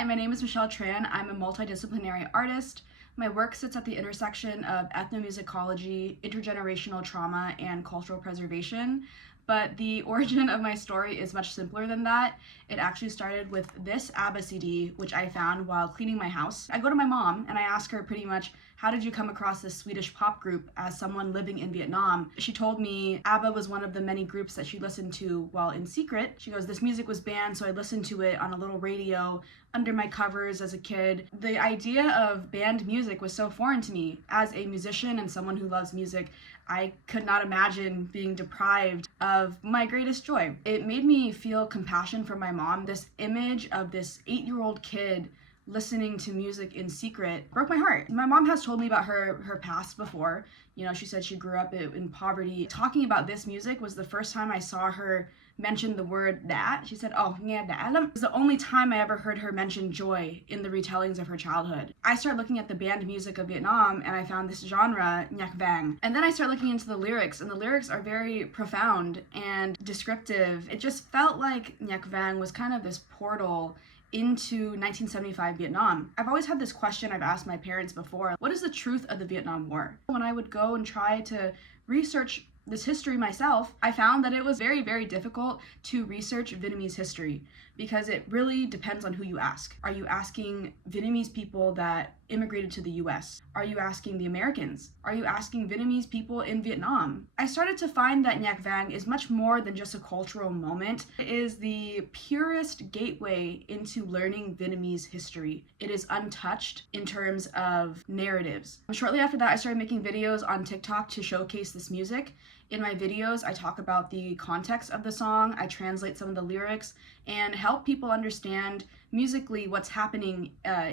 Hi, my name is Michelle Tran. I'm a multidisciplinary artist. My work sits at the intersection of ethnomusicology, intergenerational trauma, and cultural preservation. But the origin of my story is much simpler than that. It actually started with this ABBA CD, which I found while cleaning my house. I go to my mom and I ask her pretty much, how did you come across this Swedish pop group as someone living in Vietnam? She told me ABBA was one of the many groups that she listened to while in secret. She goes, this music was banned, so I listened to it on a little radio under my covers as a kid. The idea of banned music was so foreign to me. As a musician and someone who loves music, I could not imagine being deprived of my greatest joy. It made me feel compassion for my mom. This image of this 8-year-old kid listening to music in secret broke my heart. My mom has told me about her past before. You know, she said she grew up in poverty. Talking about this music was the first time I saw her mention the word that. She said, oh, nghe đã lắm. It was the only time I ever heard her mention joy in the retellings of her childhood. I started looking at the banned music of Vietnam and I found this genre, nhạc vàng. And then I started looking into the lyrics, and the lyrics are very profound and descriptive. It just felt like nhạc vàng was kind of this portal into 1975 Vietnam. I've always had this question I've asked my parents before. What is the truth of the Vietnam War? When I would go and try to research this history myself, I found that it was very, very difficult to research Vietnamese history because it really depends on who you ask. Are you asking Vietnamese people that immigrated to the US? Are you asking the Americans? Are you asking Vietnamese people in Vietnam? I started to find that nhạc vàng is much more than just a cultural moment. It is the purest gateway into learning Vietnamese history. It is untouched in terms of narratives. Shortly after that, I started making videos on TikTok to showcase this music. In my videos, I talk about the context of the song, I translate some of the lyrics, and help people understand musically what's happening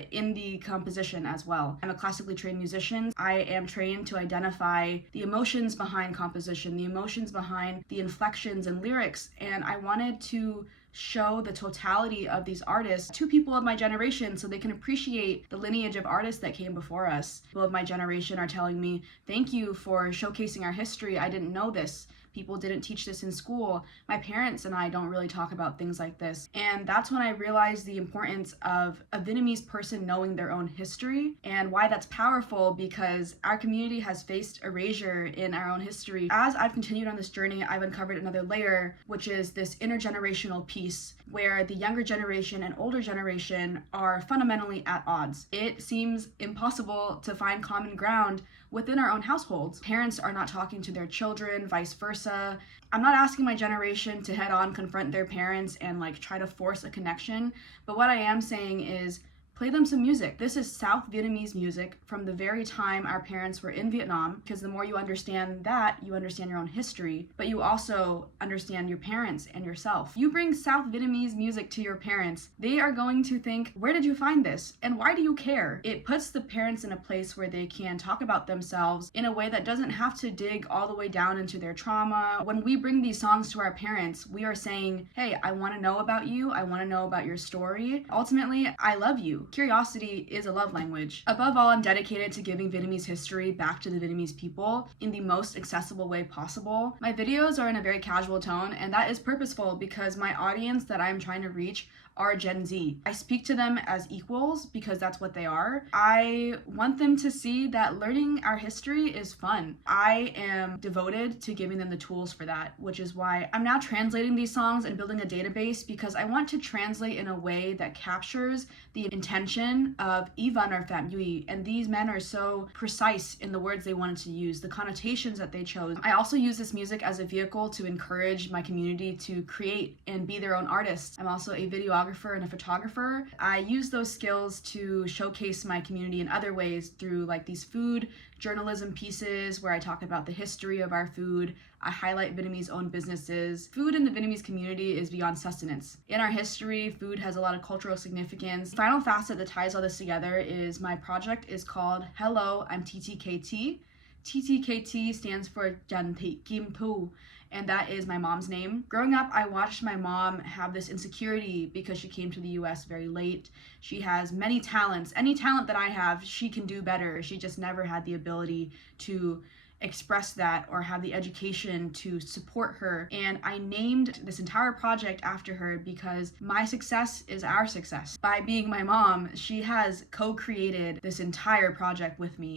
in the composition as well. I'm a classically trained musician. I am trained to identify the emotions behind composition, the emotions behind the inflections and lyrics, and I wanted to show the totality of these artists to people of my generation so they can appreciate the lineage of artists that came before us. People of my generation are telling me, thank you for showcasing our history. I didn't know this. People didn't teach this in school. My parents and I don't really talk about things like this. And that's when I realized the importance of a Vietnamese person knowing their own history and why that's powerful, because our community has faced erasure in our own history. As I've continued on this journey, I've uncovered another layer, which is this intergenerational piece where the younger generation and older generation are fundamentally at odds. It seems impossible to find common ground within our own households. Parents are not talking to their children, vice versa. I'm not asking my generation to head on confront their parents and try to force a connection, but what I am saying is play them some music. This is South Vietnamese music from the very time our parents were in Vietnam, because the more you understand that, you understand your own history, but you also understand your parents and yourself. You bring South Vietnamese music to your parents, they are going to think, where did you find this? And why do you care? It puts the parents in a place where they can talk about themselves in a way that doesn't have to dig all the way down into their trauma. When we bring these songs to our parents, we are saying, hey, I want to know about you. I want to know about your story. Ultimately, I love you. Curiosity is a love language. Above all, I'm dedicated to giving Vietnamese history back to the Vietnamese people in the most accessible way possible. My videos are in a very casual tone, and that is purposeful because my audience that I'm trying to reach are Gen Z. I speak to them as equals because that's what they are. I want them to see that learning our history is fun. I am devoted to giving them the tools for that, which is why I'm now translating these songs and building a database, because I want to translate in a way that captures the intention of Ivan or Pham Duy, and these men are so precise in the words they wanted to use, the connotations that they chose. I also use this music as a vehicle to encourage my community to create and be their own artists. I'm also a videographer and a photographer. I use those skills to showcase my community in other ways through these food journalism pieces where I talk about the history of our food. I highlight Vietnamese owned businesses. Food in the Vietnamese community is beyond sustenance. In our history, food has a lot of cultural significance. The final facet that ties all this together is my project is called HelloImTTKT. TTKT stands for Jan Thị Kim Thu, and that is my mom's name. Growing up, I watched my mom have this insecurity because she came to the US very late. She has many talents. Any talent that I have, she can do better. She just never had the ability to express that or have the education to support her. And I named this entire project after her because my success is our success. By being my mom, she has co-created this entire project with me.